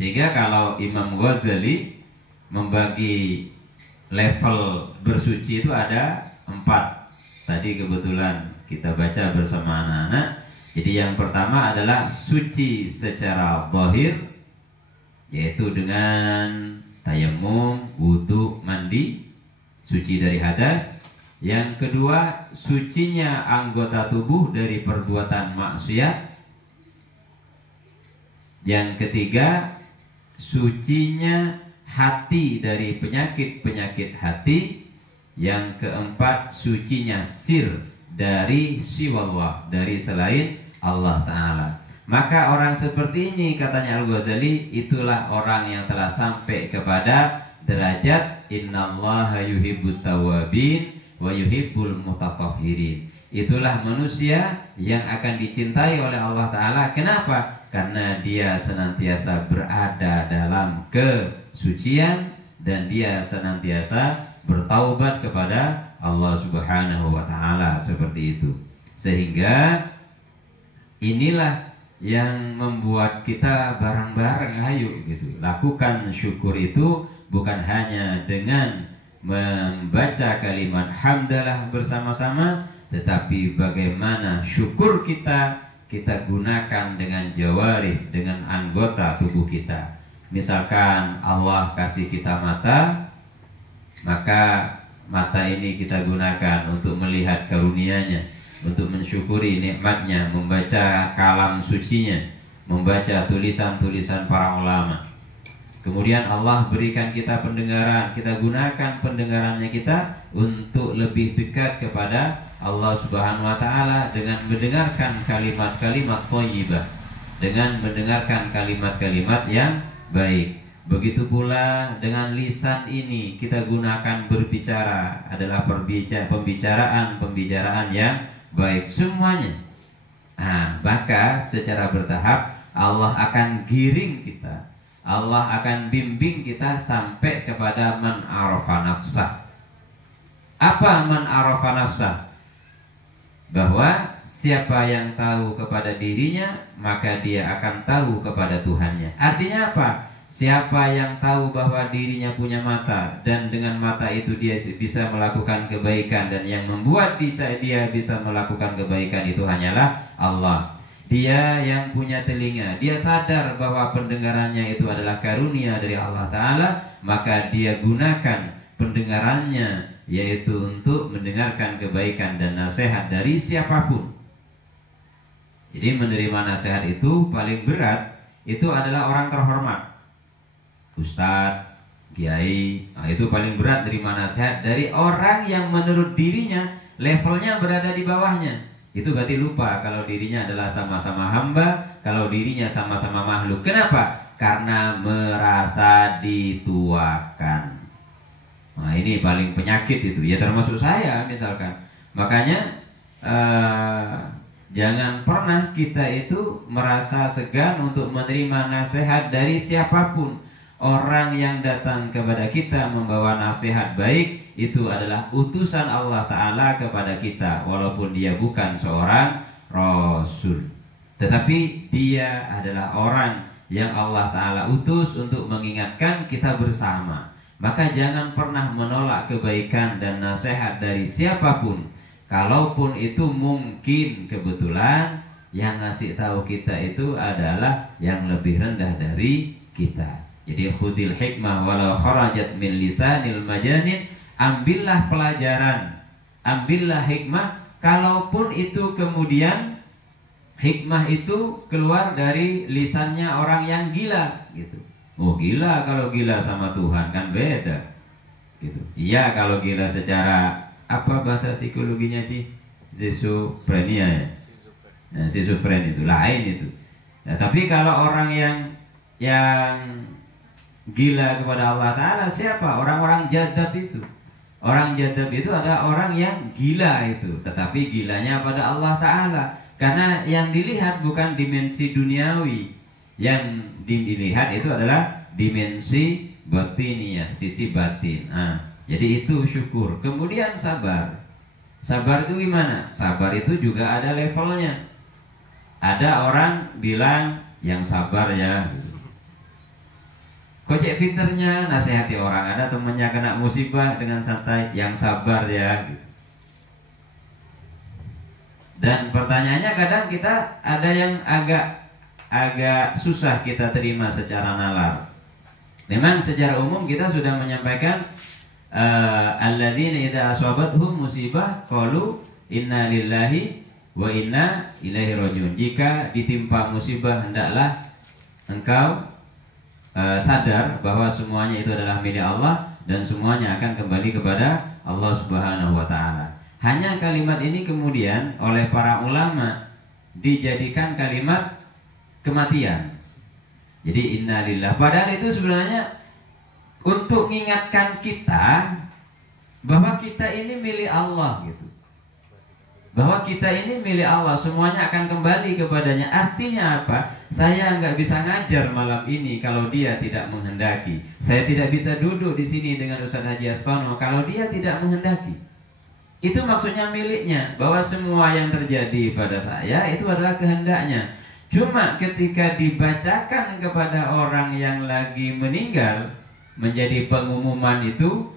Sehingga kalau Imam Ghazali membagi level bersuci itu ada 4. Tadi kebetulan kita baca bersama anak-anak. Jadi yang pertama adalah suci secara zahir, yaitu dengan tayamum, wudu, mandi, suci dari hadas. Yang kedua, sucinya anggota tubuh dari perbuatan maksiat. Yang ketiga, sucinya hati dari penyakit-penyakit hati. Yang keempat, sucinya sir dari siwallah, dari selain Allah Ta'ala. Maka orang seperti ini, katanya Al-Ghazali, itulah orang yang telah sampai kepada derajat innallaha yuhibbut tawwabin wa yuhibbul mutatahhirin. Itulah manusia yang akan dicintai oleh Allah Ta'ala. Kenapa? Karena dia senantiasa berada dalam kesucian dan dia senantiasa bertaubat kepada Allah Subhanahu wa Ta'ala, seperti itu. Sehingga inilah yang membuat kita bareng-bareng ayo gitu. Lakukan syukur itu bukan hanya dengan membaca kalimat hamdalah bersama-sama, tetapi bagaimana syukur kita gunakan dengan jawarih, dengan anggota tubuh kita. Misalkan Allah kasih kita mata, maka mata ini kita gunakan untuk melihat karunia-Nya, untuk mensyukuri nikmatnya, membaca kalam sucinya, membaca tulisan-tulisan para ulama. Kemudian Allah berikan kita pendengaran, kita gunakan pendengarannya kita untuk lebih dekat kepada Allah Subhanahu wa Ta'ala dengan mendengarkan kalimat-kalimat thayyibah, dengan mendengarkan kalimat-kalimat yang baik. Begitu pula dengan lisan ini kita gunakan berbicara, adalah pembicaraan yang baik semuanya. Maka secara bertahap Allah akan giring kita, Allah akan bimbing kita sampai kepada man arafa nafsah. Apa man arafa nafsah? Bahwa siapa yang tahu kepada dirinya, maka dia akan tahu kepada Tuhannya. Artinya apa? Siapa yang tahu bahwa dirinya punya mata dan dengan mata itu dia bisa melakukan kebaikan, dan yang membuat dia bisa melakukan kebaikan itu hanyalah Allah. Dia yang punya telinga, dia sadar bahwa pendengarannya itu adalah karunia dari Allah Ta'ala, maka dia gunakan pendengarannya yaitu untuk mendengarkan kebaikan dan nasihat dari siapapun. Jadi menerima nasihat itu paling berat itu adalah orang terhormat, ustadz, kiai. Itu paling berat terima nasihat dari orang yang menurut dirinya levelnya berada di bawahnya. Itu berarti lupa kalau dirinya adalah sama-sama hamba, kalau dirinya sama-sama makhluk. Kenapa? Karena merasa dituakan. Ini paling penyakit itu. Ya termasuk saya misalkan. Makanya jangan pernah kita itu merasa segan untuk menerima nasihat dari siapapun. Orang yang datang kepada kita membawa nasihat baik, itu adalah utusan Allah Ta'ala kepada kita. Walaupun dia bukan seorang Rasul, tetapi dia adalah orang yang Allah Ta'ala utus untuk mengingatkan kita bersama. Maka jangan pernah menolak kebaikan dan nasihat dari siapapun, kalaupun itu mungkin kebetulan yang ngasih tahu kita itu adalah yang lebih rendah dari kita. Jadi khudil hikmah walau kharajat min lisanil majanin. Ambillah pelajaran, ambillah hikmah, kalaupun itu kemudian hikmah itu keluar dari lisannya orang yang gila gitu. Oh gila, kalau gila sama Tuhan kan beda gitu. Iya kalau gila secara apa bahasa psikologinya sih? Schizophrenia ya. Nah, schizophrenia itu lain itu. Nah, tapi kalau orang yang gila kepada Allah Ta'ala siapa? Orang-orang jadab itu. Orang jadab itu adalah orang yang gila itu, tetapi gilanya pada Allah Ta'ala. Karena yang dilihat bukan dimensi duniawi, yang dilihat itu adalah dimensi batiniyah, sisi batin. Jadi itu syukur. Kemudian sabar. Sabar itu gimana? Sabar itu juga ada levelnya. Ada orang bilang yang sabar ya Kocek pinternya nasihati orang, ada temannya kena musibah dengan santai, yang sabar ya gitu. Dan pertanyaannya kadang kita ada yang agak susah kita terima secara nalar. Memang secara umum kita sudah menyampaikan alladzina idza asabathum musibah qalu inna lillahi wa inna ilaihi rajiun. Jika ditimpa musibah hendaklah engkau sadar bahwa semuanya itu adalah milik Allah dan semuanya akan kembali kepada Allah Subhanahu wa taala. Hanya kalimat ini kemudian oleh para ulama dijadikan kalimat kematian. Jadi innalillah, padahal itu sebenarnya untuk mengingatkan kita bahwa kita ini milik Allah gitu. Bahwa kita ini milik Allah, semuanya akan kembali kepadanya. Artinya apa? Saya nggak bisa ngajar malam ini kalau dia tidak menghendaki. Saya tidak bisa duduk di sini dengan Ustaz Haji Astono kalau dia tidak menghendaki. Itu maksudnya miliknya, bahwa semua yang terjadi pada saya itu adalah kehendaknya. Cuma ketika dibacakan kepada orang yang lagi meninggal menjadi pengumuman itu,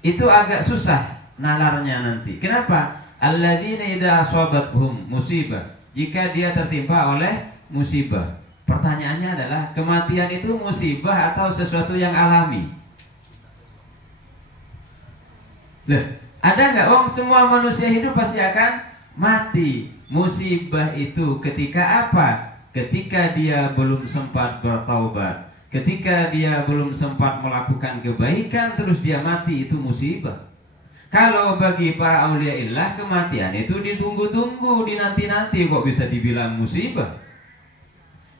itu agak susah nalarnya nanti. Kenapa? Alladzina idza asabathum musibah, jika dia tertimpa oleh musibah. Pertanyaannya adalah, kematian itu musibah atau sesuatu yang alami? Loh, ada nggak? Semua manusia hidup pasti akan mati. Musibah itu ketika apa? Ketika dia belum sempat bertaubat, ketika dia belum sempat melakukan kebaikan terus dia mati, itu musibah. Kalau bagi para auliaillah kematian itu ditunggu-tunggu, dinanti-nanti, kok bisa dibilang musibah?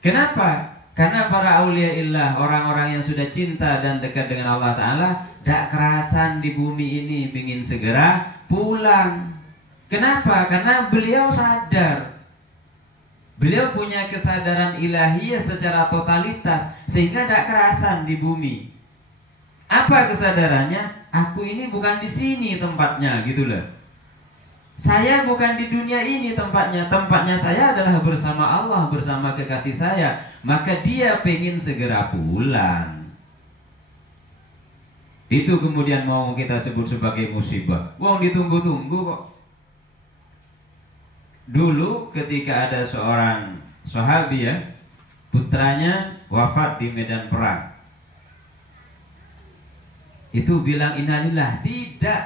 Kenapa? Karena para auliaillah, orang-orang yang sudah cinta dan dekat dengan Allah Ta'ala, tak kerasan di bumi ini, ingin segera pulang. Kenapa? Karena beliau sadar, beliau punya kesadaran ilahiyah secara totalitas, sehingga tak kerasan di bumi. Apa kesadarannya? Aku ini bukan di sini tempatnya, gitu loh. Saya bukan di dunia ini tempatnya. Tempatnya saya adalah bersama Allah, bersama kekasih saya. Maka dia pengen segera pulang. Itu kemudian mau kita sebut sebagai musibah. Ditunggu-tunggu kok. Dulu ketika ada seorang sahabi ya, putranya wafat di medan perang, itu bilang innalillah? Tidak.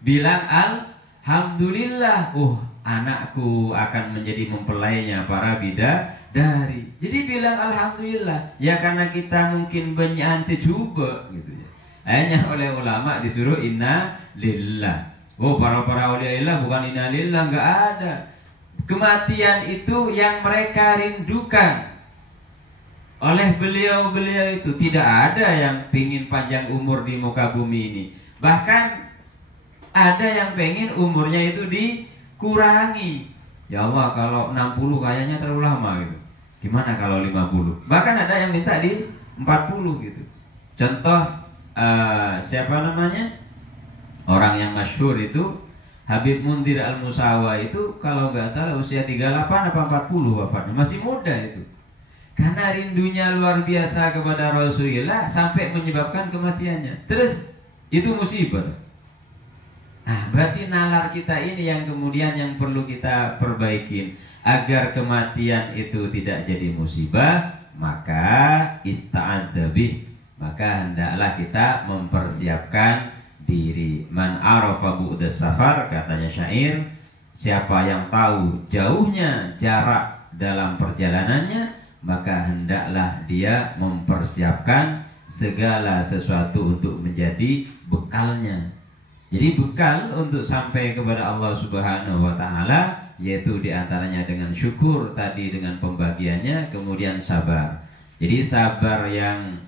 Bilang alhamdulillah. Anakku akan menjadi mempelainya para bidadari. Jadi bilang alhamdulillah. Ya karena kita mungkin banyakan sejuba gitu ya. Hanya oleh ulama disuruh innalillah. Para auliaillah bukan innalillah, enggak ada. Kematian itu yang mereka rindukan. Oleh beliau-beliau itu tidak ada yang pingin panjang umur di muka bumi ini. Bahkan ada yang pengen umurnya itu dikurangi. Ya Allah, kalau 60 kayaknya terlalu lama gitu. Gimana kalau 50? Bahkan ada yang minta di 40 gitu. Contoh siapa namanya? Orang yang masyhur itu Habib Mundir Al-Musawa itu kalau nggak salah usia 38 apa 40 wafatnya. Masih muda itu. Karena rindunya luar biasa kepada Rasulullah sampai menyebabkan kematiannya. Terus itu musibah. Berarti nalar kita ini yang kemudian yang perlu kita perbaikin agar kematian itu tidak jadi musibah. Maka ista'adza bih, maka hendaklah kita mempersiapkan diri. Man arafa bu'das safar, katanya syair, siapa yang tahu jauhnya jarak dalam perjalanannya, maka hendaklah dia mempersiapkan segala sesuatu untuk menjadi bekalnya. Jadi bekal untuk sampai kepada Allah Subhanahu wa taala, yaitu diantaranya dengan syukur tadi, dengan pembagiannya, kemudian sabar. Jadi sabar yang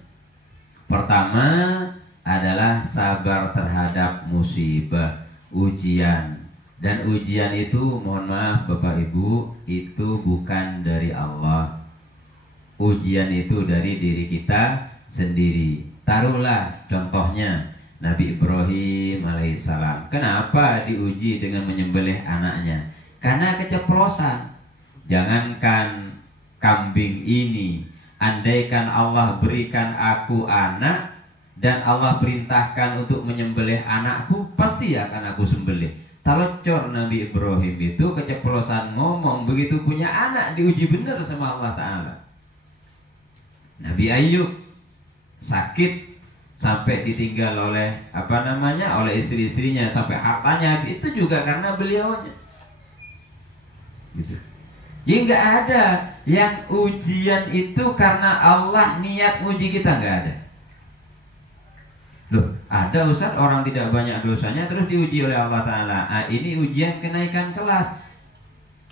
pertama adalah sabar terhadap musibah, ujian. Dan ujian itu, mohon maaf Bapak Ibu, itu bukan dari Allah. Ujian itu dari diri kita sendiri. Taruhlah contohnya Nabi Ibrahim alaihissalam. Kenapa diuji dengan menyembelih anaknya? Karena keceplosan. Jangankan kambing ini, andaikan Allah berikan aku anak dan Allah perintahkan untuk menyembelih anakku, pasti akan aku sembelih. Talocor Nabi Ibrahim itu keceplosan ngomong, begitu punya anak diuji benar sama Allah Ta'ala. Nabi Ayub sakit sampai ditinggal oleh oleh istri-istrinya, sampai hartanya itu juga karena beliaunya. Gitu. Ya nggak ada yang ujian itu karena Allah niat uji kita, nggak ada. Loh, ada Ustaz orang tidak banyak dosanya terus diuji oleh Allah Ta'ala. Ini ujian kenaikan kelas.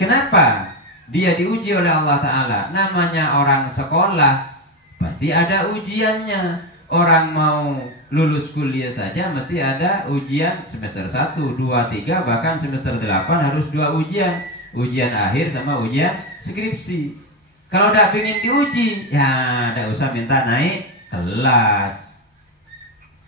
Kenapa dia diuji oleh Allah Ta'ala? Namanya orang sekolah, pasti ada ujiannya. Orang mau lulus kuliah saja mesti ada ujian semester 1, 2, 3, bahkan semester 8 harus 2 ujian. Ujian akhir sama ujian skripsi. Kalau udah pengen diuji, ya tidak usah minta naik kelas.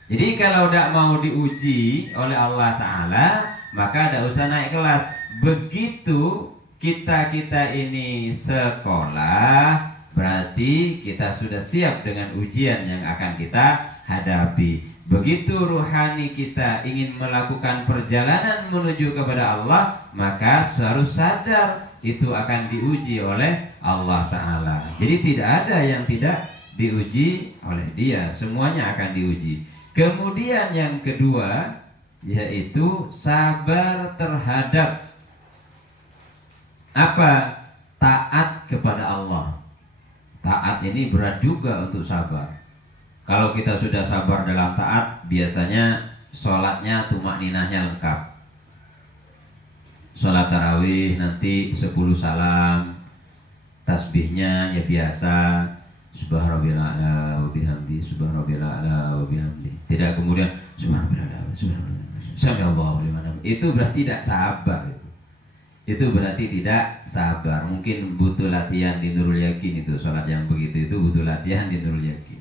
Jadi kalau tidak mau diuji oleh Allah Ta'ala, maka tidak usah naik kelas. Begitu kita ini sekolah, berarti kita sudah siap dengan ujian yang akan kita hadapi. Begitu ruhani kita ingin melakukan perjalanan menuju kepada Allah, maka harus sadar itu akan diuji oleh Allah Ta'ala. Jadi tidak ada yang tidak diuji oleh Dia, semuanya akan diuji. Kemudian yang kedua, yaitu sabar terhadap apa? Taat kepada Allah. Taat ini berat juga untuk sabar. Kalau kita sudah sabar dalam taat, biasanya sholatnya tumakninahnya lengkap. Sholat tarawih nanti 10 salam, tasbihnya ya biasa, subhanallah wa bihamdi, subhanallah wa bihamdi. Tidak kemudian subhanallah, subhanallah, itu berarti tidak sabar. Itu berarti tidak sabar. Mungkin butuh latihan di Nurul Yakin itu, sholat yang begitu itu butuh latihan di Nurul Yakin.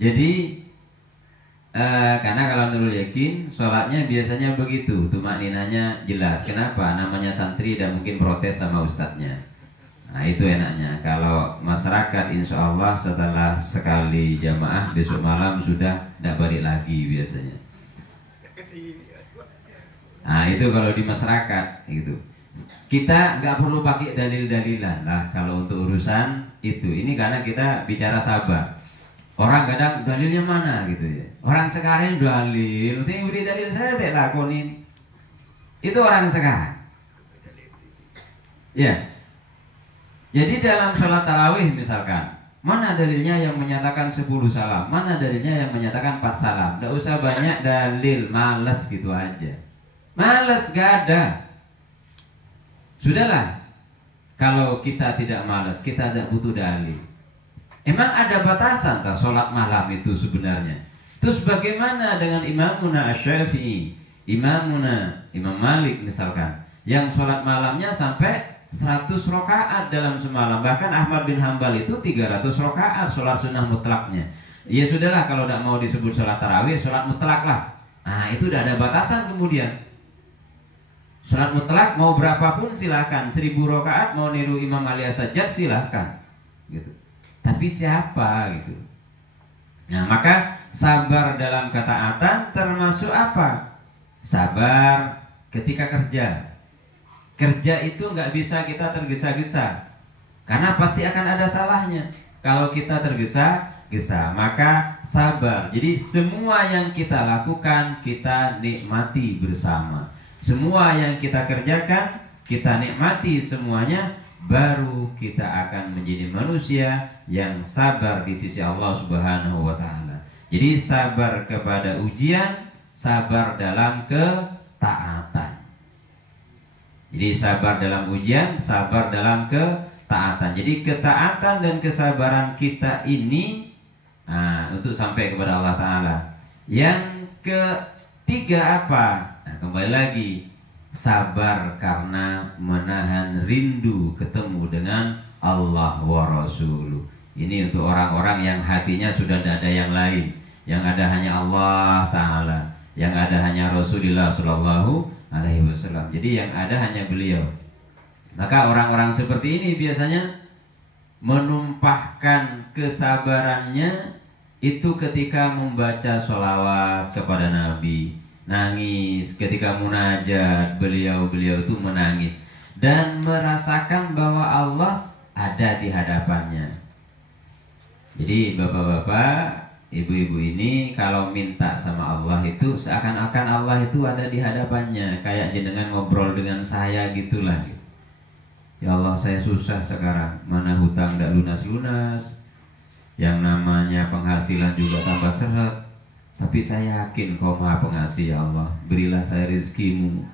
Jadi karena kalau Nurul Yakin sholatnya biasanya begitu, tumakninahnya jelas. Kenapa? Namanya santri dan mungkin protes sama ustadznya. Nah itu enaknya. Kalau masyarakat insya Allah setelah sekali jamaah besok malam sudah tidak balik lagi biasanya. Nah itu kalau di masyarakat gitu. Kita nggak perlu pakai dalil-dalilan lah kalau untuk urusan itu. Ini karena kita bicara sabar. Orang kadang dalilnya mana gitu ya. Orang sekarang dalil, nanti beri dalil saya tidak lakonin. Itu orang sekarang. Ya. Jadi dalam sholat tarawih misalkan, mana dalilnya yang menyatakan 10 salam, mana dalilnya yang menyatakan 4 salam. Tidak usah banyak dalil, males gitu aja. Males gak ada. Sudahlah. Kalau kita tidak malas, kita tidak butuh dalil. Emang ada batasan tak sholat malam itu sebenarnya? Terus bagaimana dengan Imamuna Asy-Syafi'i, Imam Malik misalkan, yang sholat malamnya sampai 100 rakaat dalam semalam. Bahkan Ahmad bin Hambal itu 300 rakaat sholat sunnah mutlaknya. Ya sudahlah, kalau tidak mau disebut sholat tarawih, sholat mutlak lah. Nah itu udah ada batasan kemudian. Sholat mutlak mau berapapun silahkan, 1000 rakaat mau niru Imam Ali As-Sajjad silahkan gitu. Tapi siapa gitu. Nah maka sabar dalam ketaatan termasuk apa? Sabar ketika kerja. Kerja itu nggak bisa kita tergesa-gesa, karena pasti akan ada salahnya. Kalau kita tergesa-gesa, maka sabar. Jadi semua yang kita lakukan kita nikmati bersama. Semua yang kita kerjakan kita nikmati semuanya, baru kita akan menjadi manusia yang sabar di sisi Allah Subhanahu wa Ta'ala. Jadi sabar kepada ujian, sabar dalam ketaatan. Jadi sabar dalam ujian, sabar dalam ketaatan. Jadi ketaatan dan kesabaran kita ini untuk sampai kepada Allah Ta'ala. Yang ketiga apa? Nah, kembali lagi, sabar karena menahan rindu ketemu dengan Allah wa Rasuluh. Ini untuk orang-orang yang hatinya sudah tidak ada yang lain, yang ada hanya Allah Ta'ala, yang ada hanya Rasulullah Sallallahu Alaihi Wasallam. Jadi yang ada hanya beliau. Maka orang-orang seperti ini biasanya menumpahkan kesabarannya itu ketika membaca sholawat kepada Nabi, nangis ketika munajat, beliau itu menangis dan merasakan bahwa Allah ada di hadapannya. Jadi bapak-bapak, ibu-ibu ini kalau minta sama Allah itu seakan-akan Allah itu ada di hadapannya, kayak jenengan ngobrol dengan saya gitulah. Ya Allah, saya susah sekarang, mana hutang tidak lunas-lunas, yang namanya penghasilan juga tambah seret, tapi saya yakin Kau Maha Pengasih ya Allah, berilah saya rezekimu